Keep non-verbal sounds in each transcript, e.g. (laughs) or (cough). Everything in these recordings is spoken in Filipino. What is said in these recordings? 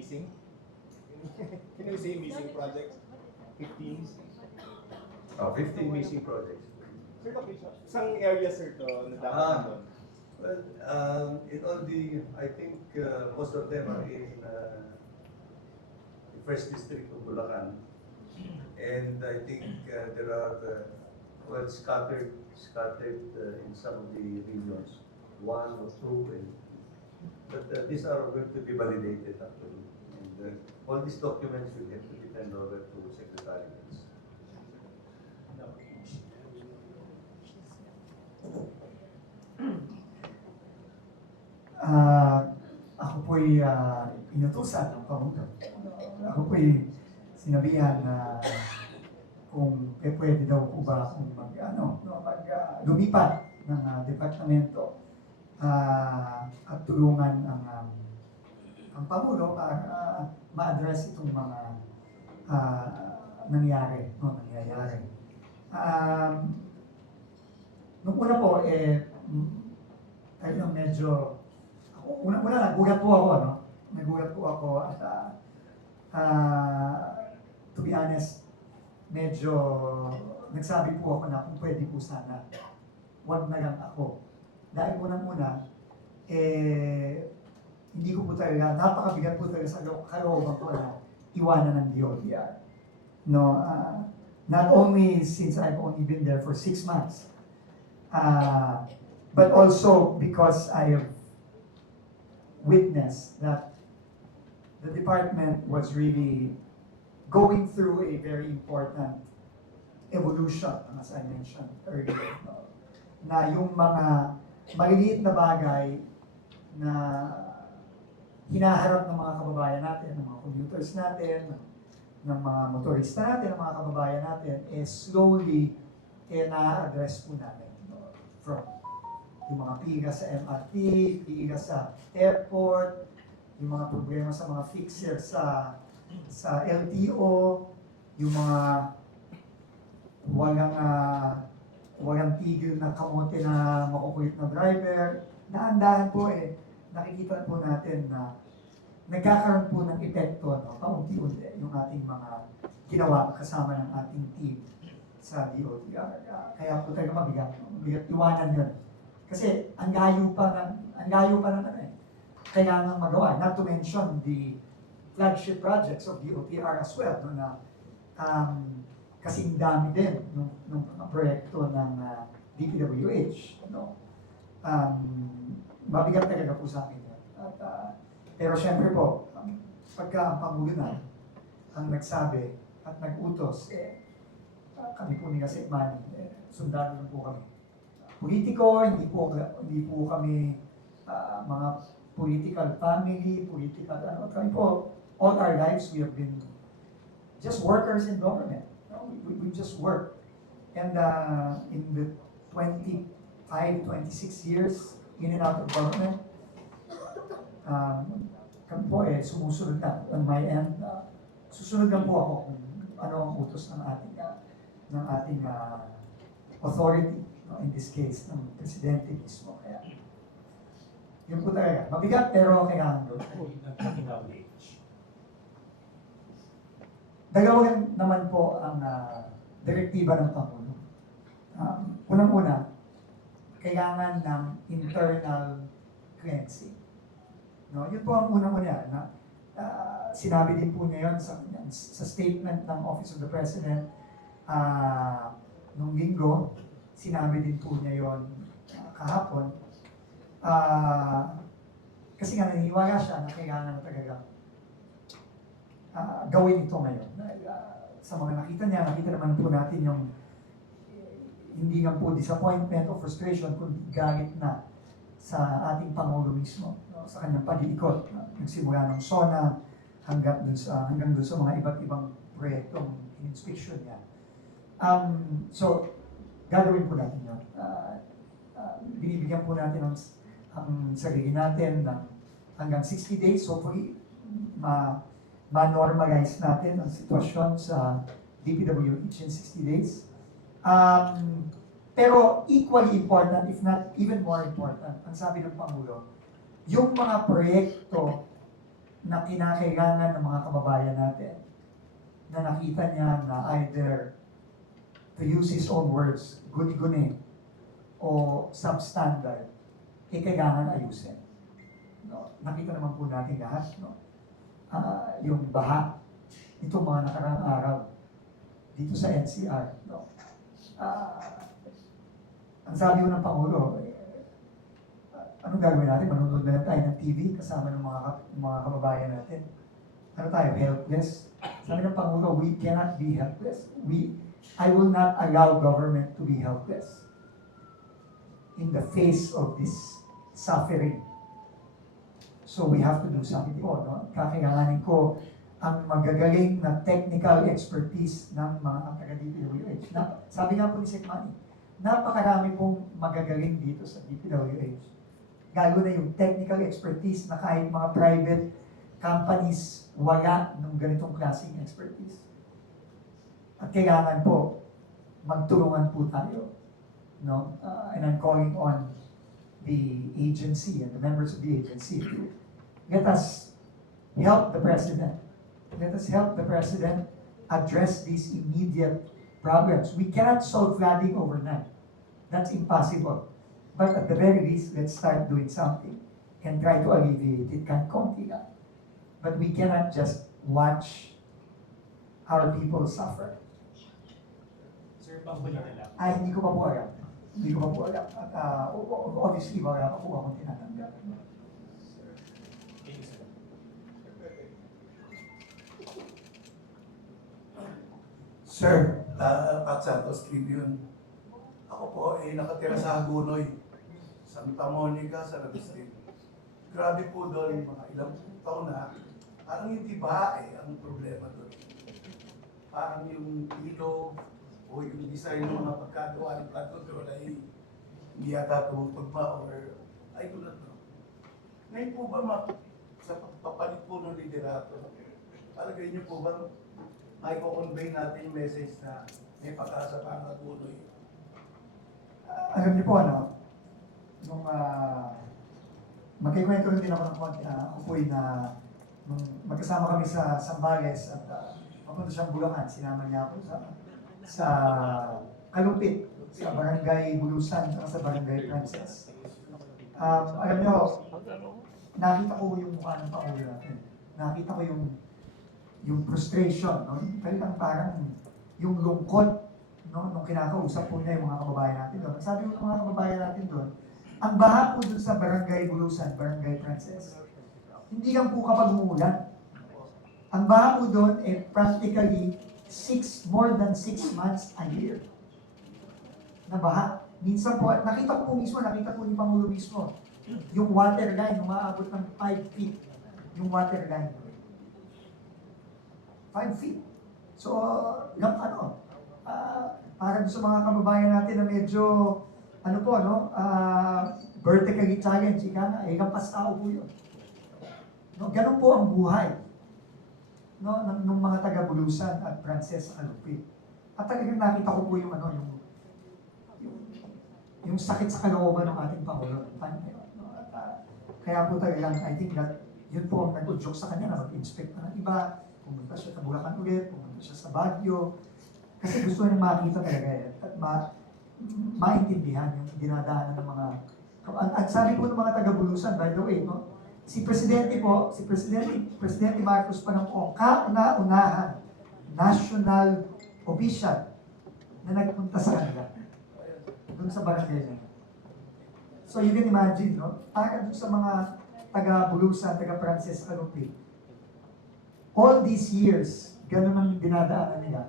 missing? (laughs) Can you say missing projects? 15? Uh, 15 missing projects. Sir, okay siya. Isang area sir to na dapat Ah. nandun? Well, um, in all the, I think uh, most of them are in uh, the first district of Bulacan. And I think uh, there are, uh, well, scattered, scattered uh, in some of the regions, one or two. And, but uh, these are going to be validated actually. Uh, all these documents will have to be turned over to Secretary. Ah, ako po'y ah, inutusan ng Pangulo. Ako po'y sinabihan na kung eh, pwede daw po ba akong mag, ano, no, mag, ah, lumipat ng ah, departamento ah, at tulungan ang um, ang Pangulo para ah, ma-address itong mga ah, nangyari, no, nangyayari. Um, nung una po, eh, mm, talagang medyo ako, una-una nagulat po ako, no? Nagulat po ako at ah, ah, to be honest, medyo nagsabi po ako na kung pwede po sana, wag na lang ako. Dahil unang-una, eh, hindi ko po talaga, napakabigat po talaga sa lo- kalooban ko na iwanan ng DOTR. No, ah, not only since I've only been there for six months, uh, but also because I have witnessed that the department was really going through a very important evolution, as I mentioned earlier. no? Na yung mga maliliit na bagay na hinaharap ng mga kababayan natin, ng mga commuters natin, ng, mga motorista natin, ng mga kababayan natin, eh slowly eh na-address po natin. no? From yung mga piga sa MRT, piga sa airport, yung mga problema sa mga fixer sa sa LTO, yung mga walang ah, walang tigil na kamote na makukulit na driver, daan-daan po eh, nakikita po natin na nagkakaroon po ng epekto, no, paunti-unti, yung ating mga ginawa kasama ng ating team sa DOTR. Ah, kaya po talaga mabigat, mabigat iwanan yun. Kasi ang layo pa ng, ang layo pa ng ano eh, kailangan magawa. Not to mention the flagship projects of DOTR as well, no, na um, kasing dami din nung, nung proyekto ng ah, DPWH. No? Um, mabigat talaga po sa akin yun. At, ah, pero syempre po, um, pagka ang Pangulo ang nagsabi at nag-utos, eh, ah, kami po ni Kasikmani, eh, sundalo lang po kami. Politiko, hindi po, hindi po kami ah, mga political family, political ano, kami po, all our lives we have been just workers in government. No? We, we, we just work. And uh, in the 25, 26 years in and out of government, um, kami po eh, sumusunod na on my end. Uh, susunod lang po ako kung ano ang utos ng ating uh, ng ating uh, authority, no? in this case, ng presidente mismo. Kaya, yun po talaga. Mabigat pero kailangan doon. Dalawa naman po ang ah, direktiba ng Pangulo. Um, Unang-una, kailangan ng internal cleansing. No, yun po ang unang-una na ah, sinabi din po niya yun sa, sa statement ng Office of the President ah, nung linggo. Sinabi din po niya yun ah, kahapon. Ah, kasi nga naniniwala siya na kailangan na talaga ah, gawin ito ngayon. Ah, sa mga nakita niya, nakita naman po natin yung hindi nga po disappointment o frustration, kundi galit na sa ating Pangulo mismo, no, sa kanyang pag-iikot. no, nagsimula ng SONA hanggang dun sa, hanggang dun sa mga iba't ibang proyektong in-inspection niya. Um, so, gagawin po natin yun. Ah, ah, binibigyan po natin ang, ang sarili natin ng hanggang 60 days, hopefully, ma ma-normalize natin ang sitwasyon sa DPWH in 60 days. Um, pero equally important, if not even more important, ang sabi ng Pangulo, yung mga proyekto na kinakailangan ng mga kababayan natin na nakita niya na either to use his own words, guni-guni o substandard, eh kailangan ayusin. No? Nakita naman po natin lahat, no? Ah, yung baha itong mga nakaraang araw dito sa NCR. No? Ah, ang sabi ko ng Pangulo, eh, anong gagawin natin? Manunod na tayo ng TV kasama ng mga, mga kababayan natin. Ano tayo, helpless? Sabi ng Pangulo, we cannot be helpless. We, I will not allow government to be helpless in the face of this suffering. So we have to do something po, no? Kakailanganin ko ang magagaling na technical expertise ng mga taga-DPWH. Na, sabi nga po ni Manny, napakarami pong magagaling dito sa DPWH. Lalo na yung technical expertise na kahit mga private companies wala ng ganitong klaseng expertise. At kailangan po magtulungan po tayo. No? Uh, and I'm calling on the agency and the members of the agency let us help the president. Let us help the president address these immediate problems. We cannot solve flooding overnight. That's impossible. But at the very least, let's start doing something and try to alleviate it lang. But we cannot just watch our people suffer. Sir, panghuli na lang. Ay, hindi ko pa po alam. Hindi ko pa po alam. At ah, o- obviously, wala pa po akong tinatanggap. Sir, uh, Pat Santos Tribune. Ako po ay nakatira sa Hagunoy, Santa Monica, sa Street. Grabe po doon, mga ilang taon na, parang hindi ba eh ang problema doon. Parang yung ilog o yung design ng mga pagkagawa ng flood control ay hindi yata tumutugma or I do not know. Ngayon po ba ma, sa pagpapalit po ng liderato, palagay niyo po bang may convey natin yung message na may pag-asa para ang Hagunoy? Ah, alam niyo po ano, nung uh, magkikwento din ako ng konti, ah, ako po'y na nung magkasama kami sa Sambales at uh, papunta siyang Bulacan, sinama niya ako sa sa Kalumpit, sa Barangay Bulusan, at sa Barangay Princess. Um, alam niyo, nakita ko yung mukha ng Pangulo natin. Nakita ko yung yung frustration, no? Talagang parang yung lungkot no, nung kinakausap po niya yung mga kababayan natin doon. Sabi ko ng mga kababayan natin doon, ang baha po doon sa Barangay Bulusan, Barangay Princess, hindi lang po kapag umuulan. Ang baha po doon, eh, practically six, more than six months a year na baha. Minsan po, at nakita ko po mismo, nakita po ni Pangulo mismo, yung water line, umaabot ng 5 feet, yung water line. 5 feet. So, yung ano, ah, para doon sa mga kababayan natin na medyo, ano po, no, ah, vertically challenged, ika nga, eh, lampas tao po yun. No, ganun po ang buhay no, ng, ng mga taga-Bulusan at Frances sa Kalupit. At talagang nakita ko po yung ano, yung, yung, sakit sa kalooban ng ating Pangulo. na no? At, ah, kaya po talagang, I think that yun po ang nag-udyok sa kanya na mag-inspect pa ng iba, pumunta siya sa Bulacan ulit, pumunta siya sa Baguio, kasi gusto niya makita talaga eh, at ma maintindihan yung dinadaanan ng mga at, at sabi po ng mga taga-Bulusan, by the way, no, si Presidente po, si Presidente, Presidente Marcos pa ng po, kauna-unahan, national official na nagpunta sa kanila. Doon sa barangay na. So you can imagine, no? Para doon sa mga taga-Bulusan, taga-Frances Alupi, all these years, ganun ang dinadaanan nila,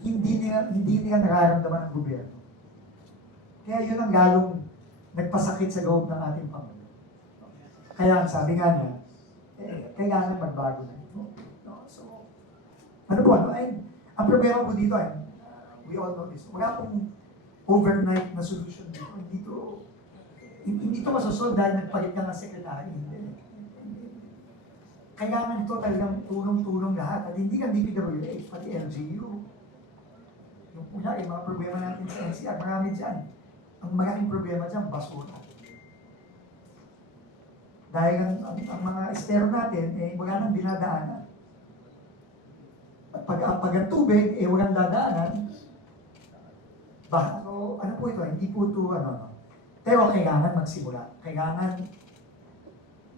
hindi nila, hindi nila nararamdaman ng gobyerno. Kaya yun ang lalong nagpasakit sa loob ng ating Pangulo. Kaya ang sabi nga niya, eh, kailangan magbago na ito. No? So, ano po, ano, ay, ang problema po dito ay, uh, we all know this, wala pong overnight na solution dito. Hindi to, hindi to masosolve dahil nagpalit ka ng sekretary. Hindi. Kailangan ito talagang tulong-tulong lahat. At hindi lang DPWH, pati LGU. Yung una, yung mga problema natin sa NCR, marami dyan. Ang malaking problema dyan, basura. Dahil ang, ang, ang mga estero natin, eh, wala nang dinadaanan. At pag, pag ang tubig, eh, walang dadaanan, baha. So, ano po ito, hindi po ito, ano, no. Pero kailangan magsimula. Kailangan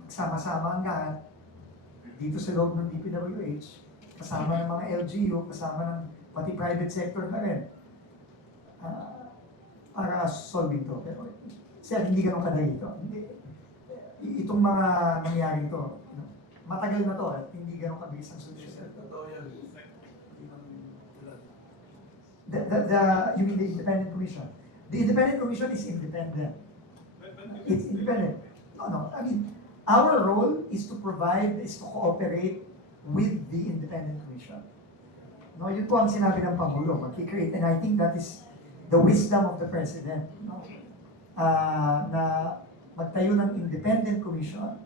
magsama-sama ang lahat dito sa loob ng DPWH, kasama ng mga LGU, kasama ng pati private sector na rin. Ah, para solving to. Pero, sir, hindi ganun kadali ito. Hindi. Itong mga nangyari ito, matagal na to at hindi ganun kabilis ang solusyon. Totoo yan. The, the, the, you mean the independent commission? The independent commission is independent. It's independent. No, no. I mean, our role is to provide, is to cooperate with the independent commission. No, yun po ang sinabi ng Pangulo, mag-create. And I think that is the wisdom of the President. No? Ah, na magtayo ng independent commission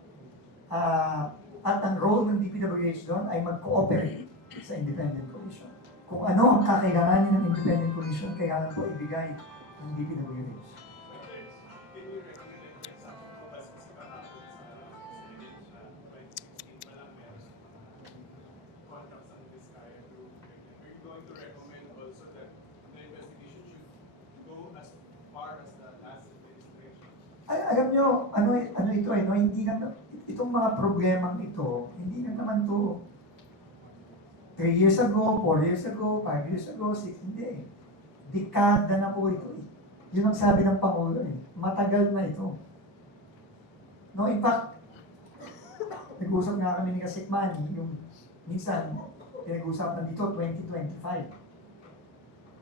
ah, at ang role ng DPWH doon ay mag-cooperate sa independent commission. Kung ano ang kakailanganin ng independent commission, kailangan po ibigay ng DPWH. Nyo, ano, ano ito eh, no? hindi na, itong mga problemang ito, hindi na naman to 3 years ago, 4 years ago, 5 years ago, 6, hindi eh. Dekada na po ito eh. Yun ang sabi ng Pangulo eh. Matagal na ito. No, in fact, (laughs) nag-usap nga kami ni Kasikmani, yung minsan, pinag-usapan dito, 2025.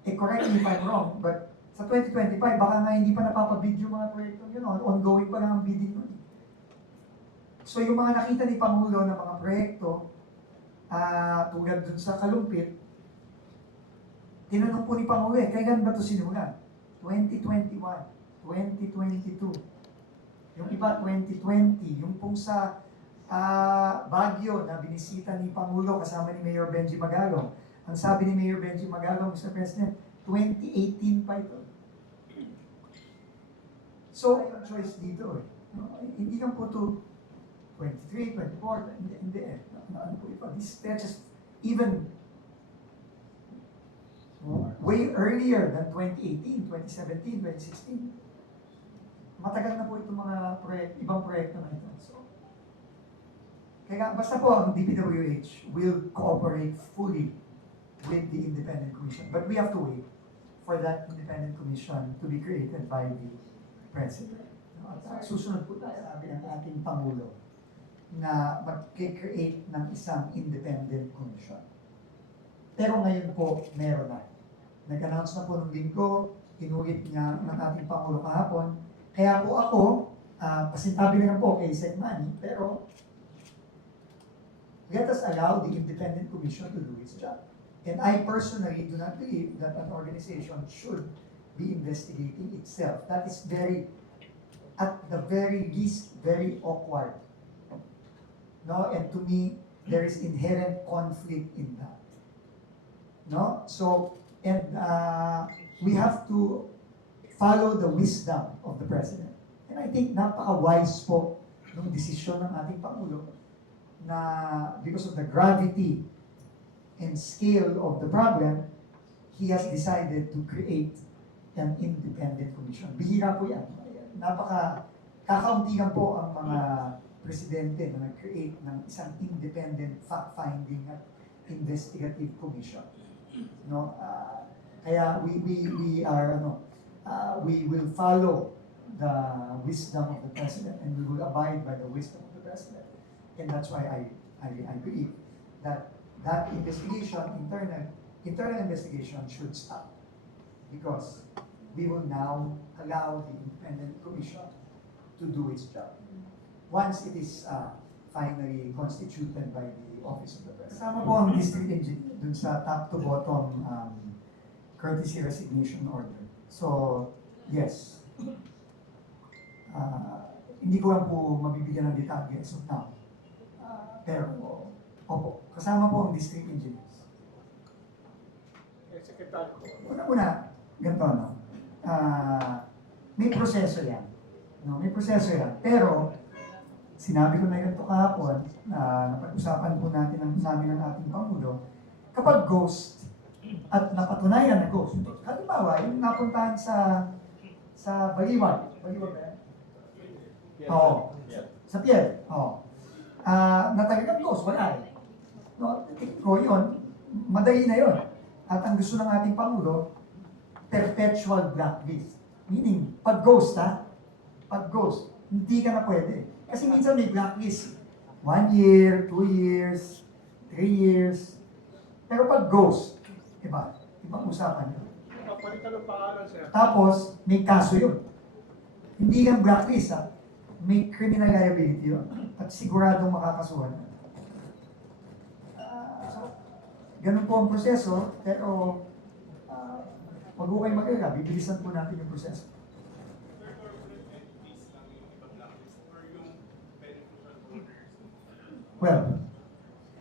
Eh, correct me if I'm wrong, but sa 2025, baka nga hindi pa napapabid yung mga proyekto yun, on- ongoing pa lang ang bidding nun. So yung mga nakita ni Pangulo na mga proyekto, ah tulad dun sa Kalumpit, tinanong po ni Pangulo eh, kailan ba ito sinimulan? 2021, 2022. Yung iba 2020, yung pong sa ah, Baguio na binisita ni Pangulo kasama ni Mayor Benji Magalong. Ang sabi ni Mayor Benji Magalong, Mr. President, 2018 pa ito. So, ang choice dito eh. No, hindi lang po ito 23, 24, hindi, hindi eh. Ano, po ito? This stretches even way earlier than 2018, 2017, 2016. Matagal na po itong mga proyek, ibang proyekto na ito. So, kaya basta po ang DPWH will cooperate fully with the independent commission. But we have to wait for that independent commission to be created by the president. No, At susunod po tayo, sabi ng ating Pangulo, na mag-create ng isang independent commission. Pero ngayon po, meron na. Nag-announce na po nung linggo, inulit niya ng ating Pangulo kahapon. Kaya po ako, uh, pasintabi na po kay Sec Manny, pero let us allow the independent commission to do its job. And I personally do not believe that an organization should investigating itself. That is very, at the very least, very awkward. No, and to me, there is inherent conflict in that. No, so, and uh, we have to follow the wisdom of the President. And I think napaka-wise po ng desisyon ng ating Pangulo na because of the gravity and scale of the problem, he has decided to create an independent commission. Bihira po yan. Napaka, kakaunti lang po ang mga presidente na nag-create ng isang independent fact-finding at investigative commission. No? Ah, kaya we, we, we are, ano, ah, we will follow the wisdom of the president and we will abide by the wisdom of the president. And that's why I, I, I believe that that investigation, internal, internal investigation should stop. Because we will now allow the independent commission to do its job. Once it is uh, finally constituted by the office of the president. Kasama po ang district engineer dun sa top to bottom um, courtesy resignation order. So, yes. Ah, hindi ko lang po mabibigyan ng detalye as of now. Ah, pero, opo, kasama po ang district engineers. Eh, Secretary ko. Una-una, ganito, no? Ah, may proseso yan. No, may proseso yan. Pero, sinabi ko na yun ito kahapon, na napag-usapan po natin ang namin ng ating Pangulo, kapag ghost at napatunayan na ghost, halimbawa, yung napuntahan sa sa Baliwag, Baliwag ba yan? Oo. Sa Pier, oo. Ah, na talagang ghost, wala eh. No, tingin ko yun, madali na yun. At ang gusto ng ating Pangulo, perpetual blacklist. Meaning, pag ghost ha, pag ghost, hindi ka na pwede. Kasi minsan may blacklist. One year, two years, three years. Pero pag ghost, iba, ibang usapan yun. Kapalitan ng pangalan, sir. Tapos, may kaso yun. Hindi yan blacklist ha. May criminal liability yun. At siguradong makakasuhan. Ah, so, ganun po ang proseso, pero uh, wag po kayo mag-alala, bibilisan po natin yung proseso. Well,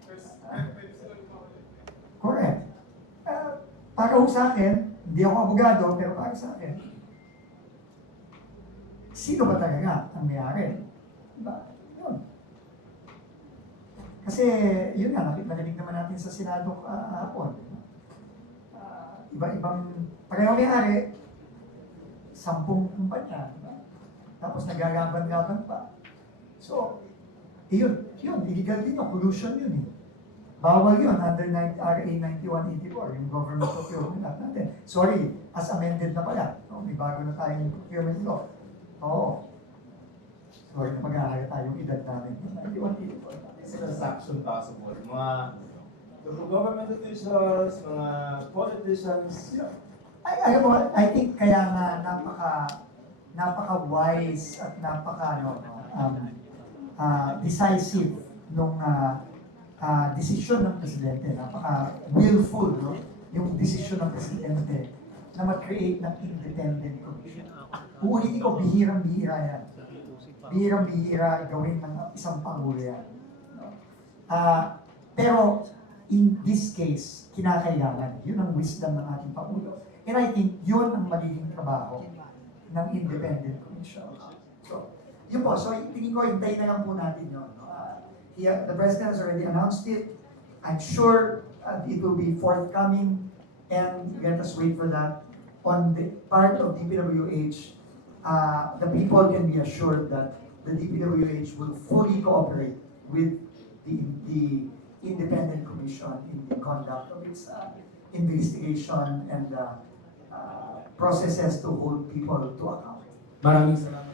makalit. correct. Ah, para ho sa akin, hindi ako abogado, pero para sa akin, sino ba talaga ang mayari? Diba? Yun. Kasi, yun nga, narinig naman natin sa Senado ah, kahapon. Iba-ibang, pareho may-ari, sampung kumpanya, diba? Tapos naglalaban-laban pa. So, yun, yun, illegal din yun, collusion yun eh. Bawal yun under 9, RA 9184, yung government procurement act natin. Sorry, as amended na pala. No, may bago na tayong procurement law. Oo. Sorry mag-aaral tayong edad namin. 9184. Is it a sanction possible? Mga local government officials, mga politicians, Ay, alam mo, I think kaya nga napaka napaka-wise at napaka ano, um, ah, decisive nung ah, ah, desisyon ng presidente, napaka-willful, no? Yung desisyon ng presidente na mag-create ng independent commission. Uulitin ko, bihirang-bihira yan. Bihirang-bihira gawin ng isang pangulo yan. Ah, pero in this case, kinakailangan. Yun ang wisdom ng ating Pangulo. And I think yun ang magiging trabaho ng independent commission. So, yun po. So, tingin ko, hintayin na lang po natin yun. Uh, he, the President has already announced it. I'm sure uh, it will be forthcoming and let us wait for that. On the part of DPWH, uh, the people can be assured that the DPWH will fully cooperate with the, the independent commission in the conduct of its uh, investigation and uh, uh, processes to hold people to account. maraming salamat.